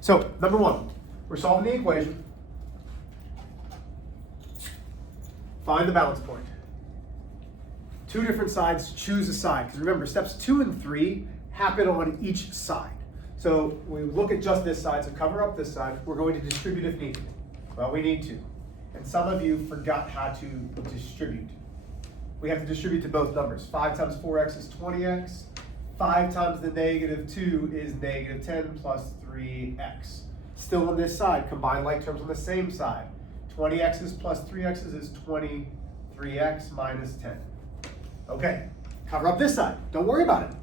So, number one, we're solving the equation. Find the balance point. Two different sides, choose a side. Because remember, steps 2 and 3 happen on each side. So we look at just this side, so cover up this side. We're going to distribute if needed. Well, we need to. And some of you forgot how to distribute. We have to distribute to both numbers. 5 times 4x is 20x. 5 times the negative 2 is negative 10 plus 3x. Still on this side, combine like terms on the same side. 20x's plus 3x's is 23x minus 10. Okay, cover up this side. Don't worry about it.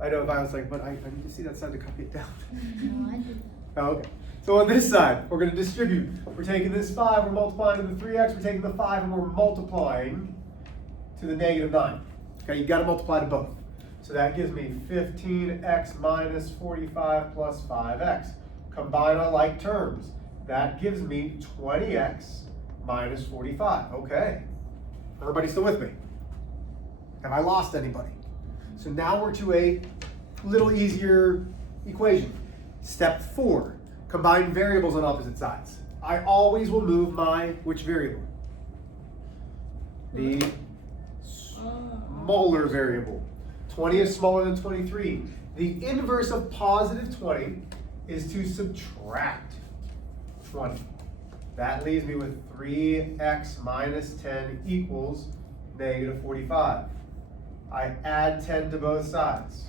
I know Violet's like, but I need to see that side to copy it down. No, I did that. Oh, okay. So on this side, we're going to distribute. We're taking this 5, we're multiplying to the 3x, we're taking the 5 and we're multiplying to the negative 9. Okay, you got to multiply to both. So that gives me 15x minus 45 plus 5x. Combine our like terms. That gives me 20x minus 45. Okay. Everybody still with me? Have I lost anybody? So now we're to a little easier equation. Step 4, combine variables on opposite sides. I always will move my, which variable? The smaller variable. 20 is smaller than 23. The inverse of positive 20 is to subtract 20. That leaves me with 3x minus 10 equals negative 45. I add 10 to both sides.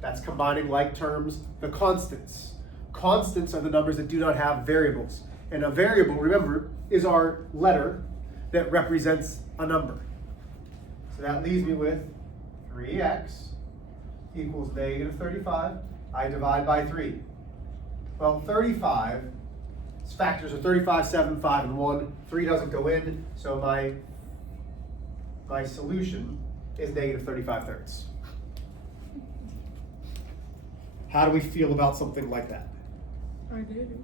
That's combining like terms, the constants. Constants are the numbers that do not have variables. And a variable, remember, is our letter that represents a number. So that leaves me with 3x equals negative 35. I divide by 3. Well, 35, its factors are 35, 7, 5, and 1. 3 doesn't go in, so my solution is negative 35 thirds. How do we feel about something like that? I did.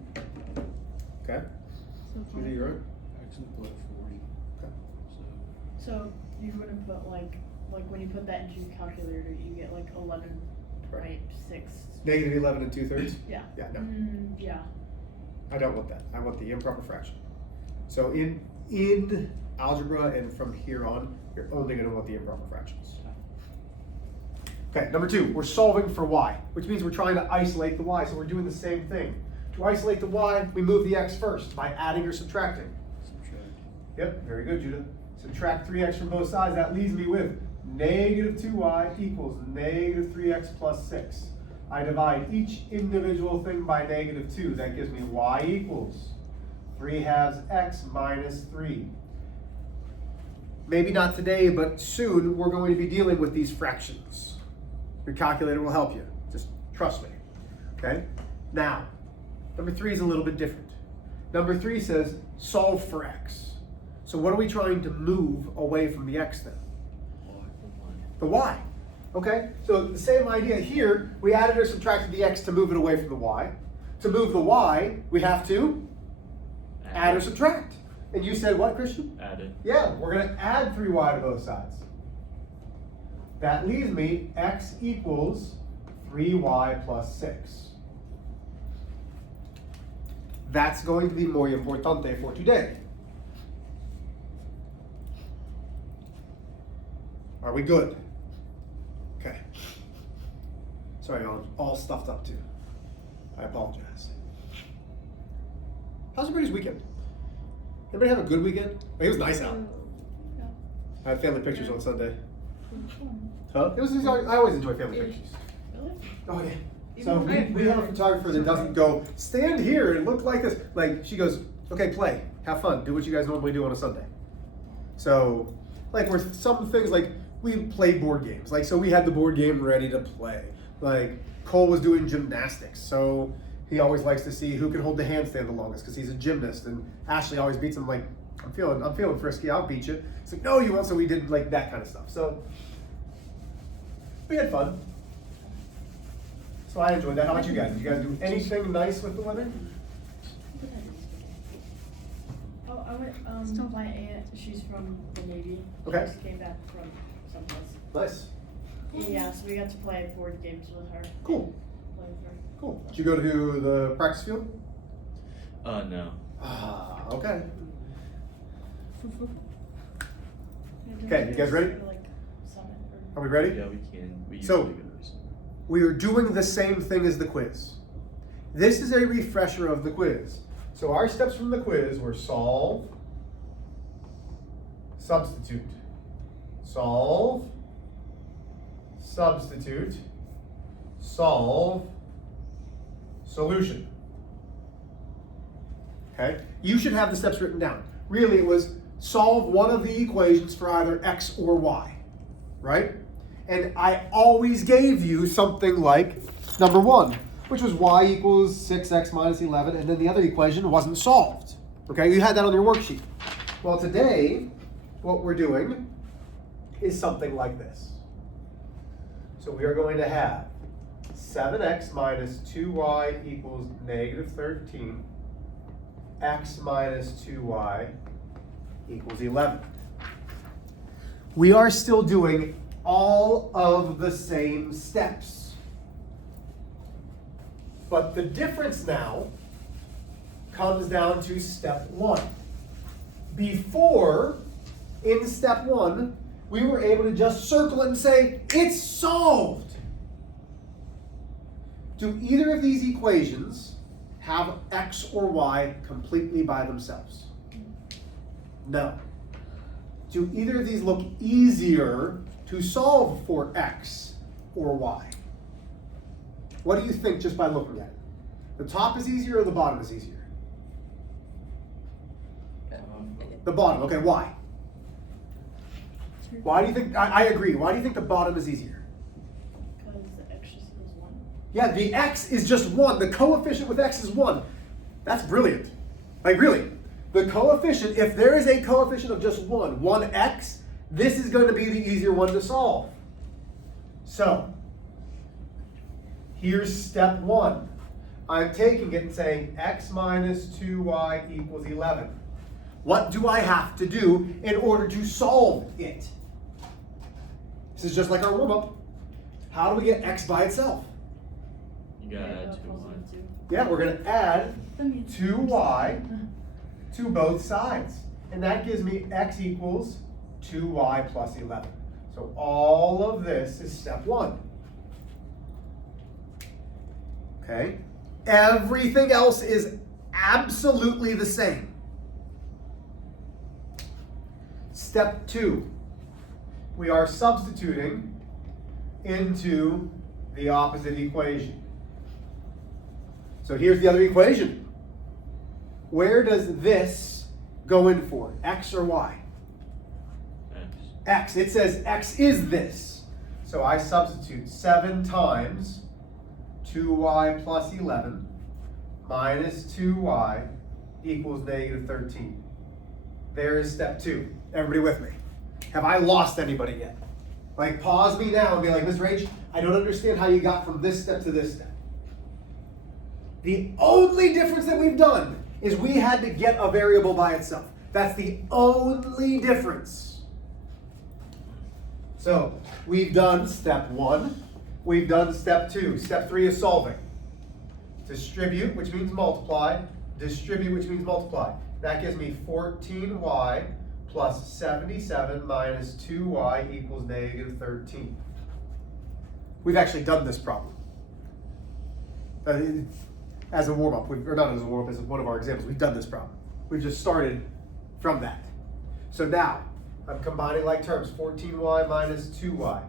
Okay. So Judy, you're right. Actually put 40. Okay. So you're gonna put like when you put that into your calculator, you get like 11, right? 6. Negative 11 and 2/3? Yeah. Yeah, no. Yeah. I don't want that. I want the improper fraction. So in algebra and from here on, you're only going to want the improper fractions. Okay, number 2, we're solving for y, which means we're trying to isolate the y, so we're doing the same thing. To isolate the y, we move the x first by adding or subtracting. Subtract. Yep, very good, Judah. Subtract 3x from both sides. That leaves me with negative 2y equals negative 3x plus 6. I divide each individual thing by negative 2. That gives me y equals 3/2 x minus 3. Maybe not today, but soon we're going to be dealing with these fractions. Your calculator will help you. Just trust me. Okay? Now, number 3 is a little bit different. Number 3 says solve for x. So what are we trying to move away from the x then? The y. Okay? So the same idea here, we added or subtracted the x to move it away from the y. To move the y, we have to add or subtract. And you said what, Christian? Add it. Yeah, we're going to add 3y to both sides. That leaves me x equals 3y plus 6. That's going to be muy importante for today. Are we good? Okay. Sorry, I'm all stuffed up too. I apologize. How's everybody's weekend? Everybody have a good weekend? It was nice out. I had family pictures on Sunday. Huh? It was. I always enjoy family pictures. Really? Oh yeah. So we have a photographer that doesn't go, stand here and look like this. Like, she goes, okay, play, have fun, do what you guys normally do on a Sunday. So, like, we're some things like, we played board games. Like, so we had the board game ready to play. Like, Cole was doing gymnastics, so he always likes to see who can hold the handstand the longest because he's a gymnast. And Ashley always beats him like, I'm feeling frisky, I'll beat you. It's like, no, you won't. So we did like that kind of stuff. So we had fun. So I enjoyed that. How about you guys? Did you guys do anything nice with the weather? Oh, I went, my aunt, she's from the Navy. Okay. She just came back from someplace. Nice. Yeah, so we got to play board games with her. Cool. Play with her. Cool. Did you go to the practice field? No. Ah, okay. Okay, you guys ready? Are we ready? Yeah, we can. We So- usually go to some. We are doing the same thing as the quiz. This is a refresher of the quiz. So our steps from the quiz were solve, substitute, solve, substitute, solve, solution. Okay? You should have the steps written down. Really, it was solve one of the equations for either x or y, right? And I always gave you something like number 1, which was y equals 6x minus 11, and then the other equation wasn't solved. Okay, you had that on your worksheet. Well, today, what we're doing is something like this. So we are going to have 7x minus 2y equals negative 13, x minus 2y equals 11. We are still doing all of the same steps. But the difference now comes down to step 1. Before, in step 1, we were able to just circle it and say, it's solved. Do either of these equations have x or y completely by themselves? No. Do either of these look easier to solve for x or y? What do you think just by looking at it? The top is easier or the bottom is easier? The bottom, okay, why? Why do you think, I agree, why do you think the bottom is easier? Because the x just equals 1. Yeah, the x is just 1. The coefficient with x is 1. That's brilliant. Like really, the coefficient, if there is a coefficient of just 1, 1x, this is going to be the easier one to solve. So, here's step 1. I'm taking it and saying x minus 2y equals 11. What do I have to do in order to solve it? This is just like our warm-up. How do we get x by itself? You gotta add 2y. Yeah, we're going to add 2y to both sides. And that gives me x equals 2y plus 11. So all of this is step 1. Okay? Everything else is absolutely the same. Step 2. We are substituting into the opposite equation. So here's the other equation. Where does this go in for? X or y? X. X. It says x is this. So I substitute 7 times 2y plus 11 minus 2y equals negative 13. There is step 2. Everybody with me? Have I lost anybody yet? Like pause me now and be like, Mr. H, I don't understand how you got from this step to this step. The only difference that we've done is we had to get a variable by itself. That's the only difference. So we've done step 1. We've done step 2. Step 3 is solving. Distribute, which means multiply. Distribute, which means multiply. That gives me 14y plus 77 minus 2y equals negative 13. We've actually done this problem. As a warm-up, or not as a warm-up, as one of our examples, we've done this problem. We've just started from that. So now, I'm combining like terms. 14y minus 2y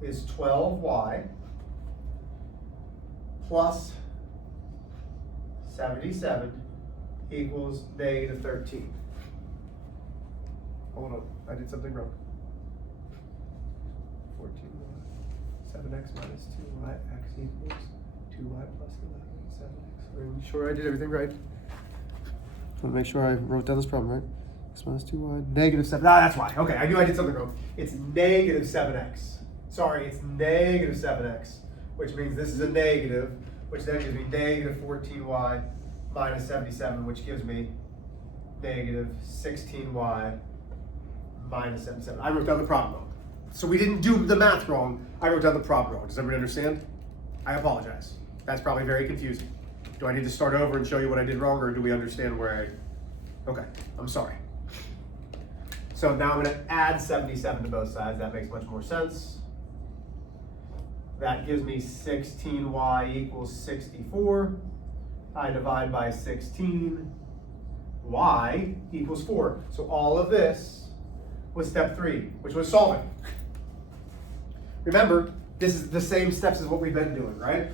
is 12y plus 77 equals negative 13. Hold on, I did something wrong. 14y, 7x minus 2y, x equals 2y plus 11, 7x. Are you sure I did everything right? I want to make sure I wrote down this problem right. X minus 2y, negative 7. Ah, that's why. Okay, I knew I did something wrong. It's negative 7x. Sorry, it's negative 7x, which means this is a negative, which then gives me negative 14y minus 77, which gives me negative 16y minus 77. I wrote down the problem wrong. So we didn't do the math wrong. I wrote down the problem wrong. Does everybody understand? I apologize. That's probably very confusing. Do I need to start over and show you what I did wrong, or do we understand where okay, I'm sorry. So now I'm gonna add 77 to both sides. That makes much more sense. That gives me 16y equals 64. I divide by 16. Y equals 4. So all of this was step 3, which was solving. Remember, this is the same steps as what we've been doing, right?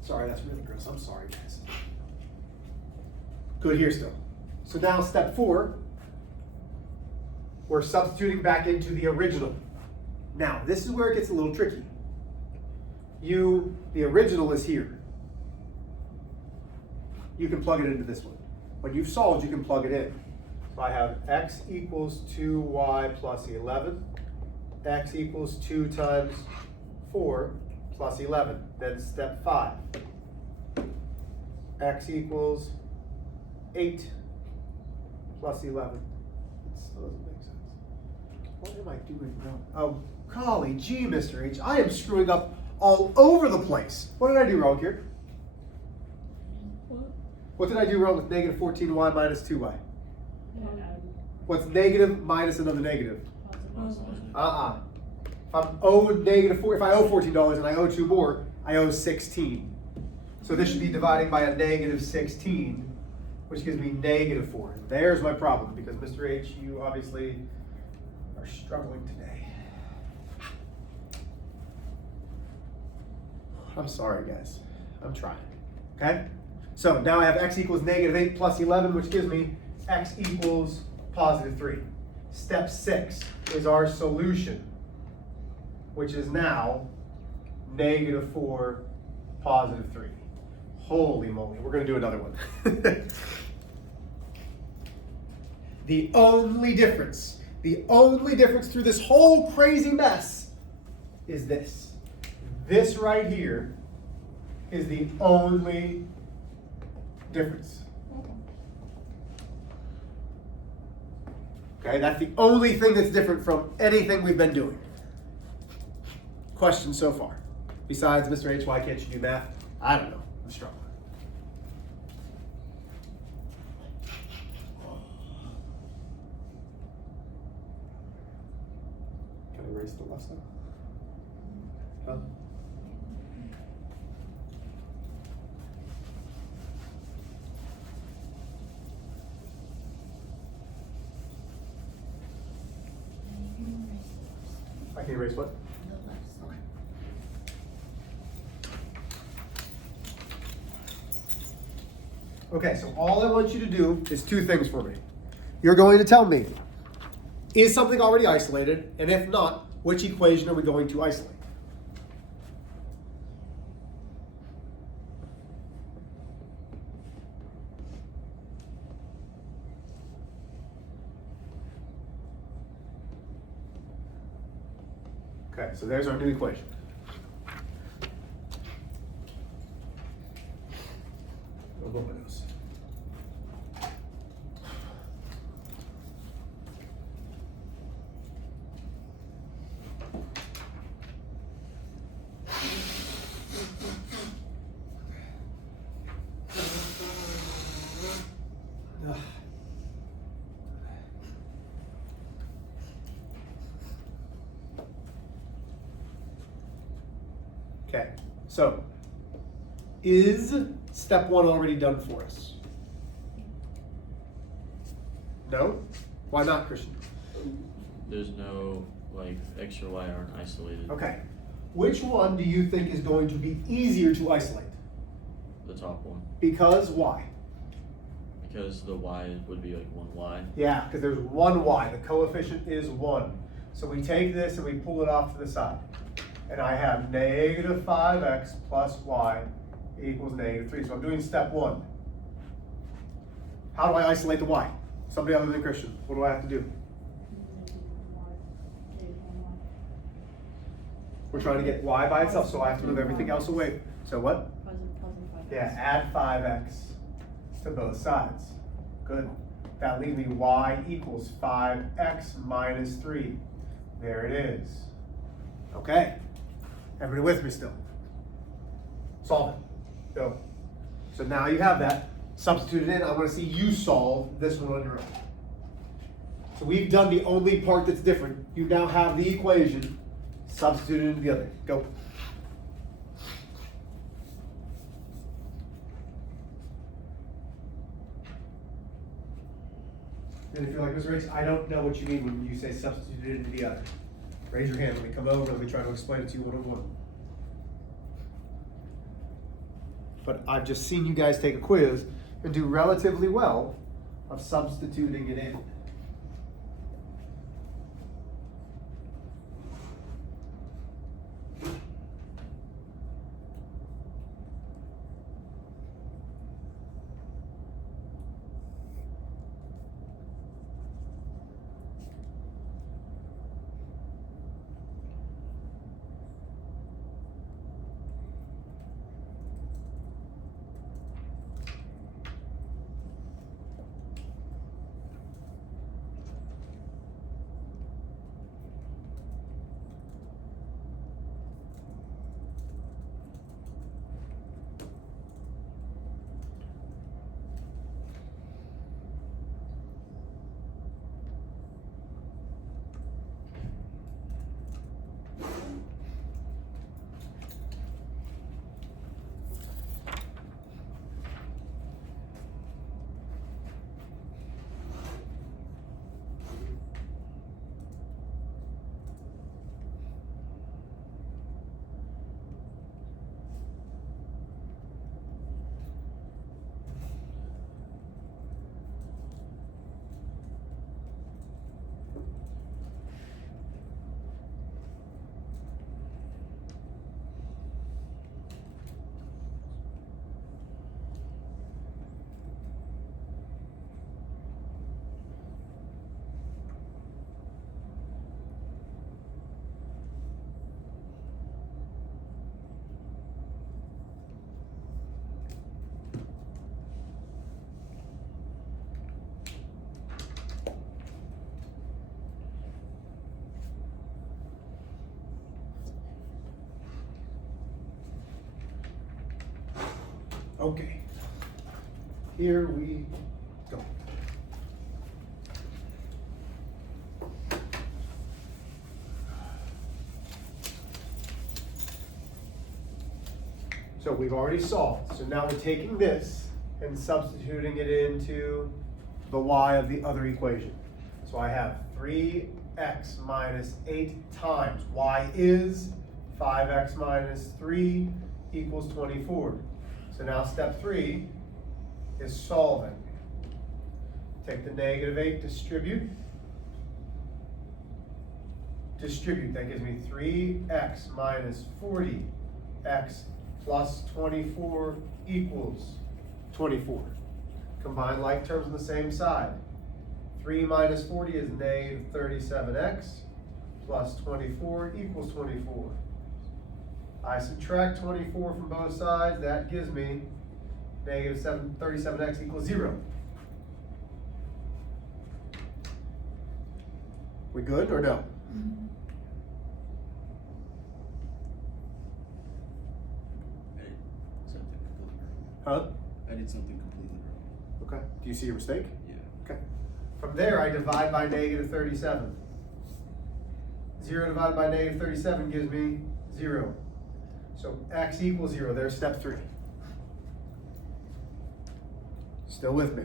Sorry, that's really gross. I'm sorry, guys. Good here still. So now step 4, we're substituting back into the original. Now, this is where it gets a little tricky. The original is here. You can plug it into this one. When you've solved, you can plug it in. So I have x equals 2y plus 11. X equals 2 times 4 plus 11. Then step 5. X equals 8 plus 11. It still doesn't make sense. What am I doing wrong? Oh, golly gee, Mr. H, I am screwing up all over the place. What did I do wrong here? What did I do wrong with negative 14y minus 2y? What's negative minus another negative? If I'm owed negative 4, if I owe $14 and I owe 2 more, I owe 16. So this should be dividing by a negative 16, which gives me negative 4. There's my problem, because Mr. H, you obviously are struggling today. I'm sorry, guys. I'm trying. Okay? So now I have x equals negative 8 plus 11, which gives me x equals positive 3. Step 6 is our solution, which is now negative 4, positive 3. Holy moly, we're going to do another one. The only difference through this whole crazy mess is this. This right here is the only difference. Okay, that's the only thing that's different from anything we've been doing. Questions so far? Besides, Mr. H, why can't you do math? I don't know. I'm struggling. Can I erase the lesson? Huh? I can erase what? Okay. Okay, so all I want you to do is 2 things for me. You're going to tell me, is something already isolated? And if not, which equation are we going to isolate? Okay, so there's our new equation. Aluminous. Okay, so is step 1 already done for us? No? Why not, Christian? There's no, like, x or y aren't isolated. Okay, which one do you think is going to be easier to isolate? The top one. Because why? Because the y would be like 1y. Yeah, because there's 1 y, the coefficient is 1. So we take this and we pull it off to the side. And I have negative 5x plus y equals negative 3. So I'm doing step 1. How do I isolate the y? Somebody other than Christian. What do I have to do? We're trying to get y by itself, so I have to move everything else away. So what? Yeah, add 5x to both sides. Good. That leaves me y equals 5x minus 3. There it is. Okay. Everybody with me still? Solve it. Go. So now you have that. Substitute it in. I want to see you solve this one on your own. So we've done the only part that's different. You now have the equation. Substitute it into the other. Go. And if you're like, Mr. Riggs, I don't know what you mean when you say substitute it into the other. Raise your hand. Let me come over. Let me try to explain it to you one-on-one. But I've just seen you guys take a quiz and do relatively well of substituting it in. Okay, here we go. So we've already solved. So now we're taking this and substituting it into the y of the other equation. So I have 3x minus 8 times y is 5x minus 3 equals 24. So now step 3 is solving. Take the negative 8, distribute. Distribute, that gives me 3x minus 40x plus 24 equals 24. Combine like terms on the same side. 3 minus 40 is negative 37x plus 24 equals 24. I subtract 24 from both sides, that gives me negative 37x equals 0. We good or no? Huh? I did something completely wrong. Okay. Do you see your mistake? Yeah. Okay. From there, I divide by negative 37. 0 divided by negative 37 gives me 0. So x equals 0. There's step 3. Still with me?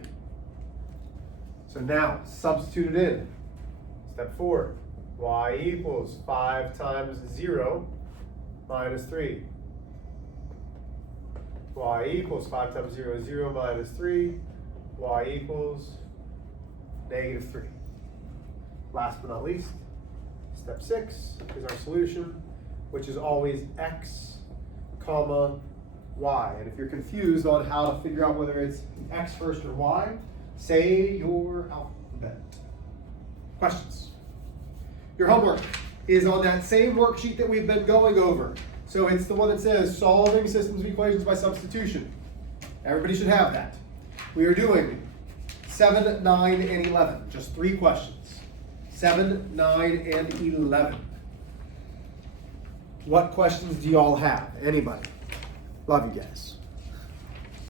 So now, substitute it in. Step 4. Y equals 5 times 0 minus 3. Y equals 5 times 0 is 0 minus 3. Y equals negative 3. Last but not least, step 6 is our solution, which is always x, comma, y. And if you're confused on how to figure out whether it's x first or y, say your alphabet. Questions? Your homework is on that same worksheet that we've been going over. So it's the one that says solving systems of equations by substitution. Everybody should have that. We are doing 7, 9, and 11. Just 3 questions. 7, 9, and 11. What questions do y'all have? Anybody? Love you guys.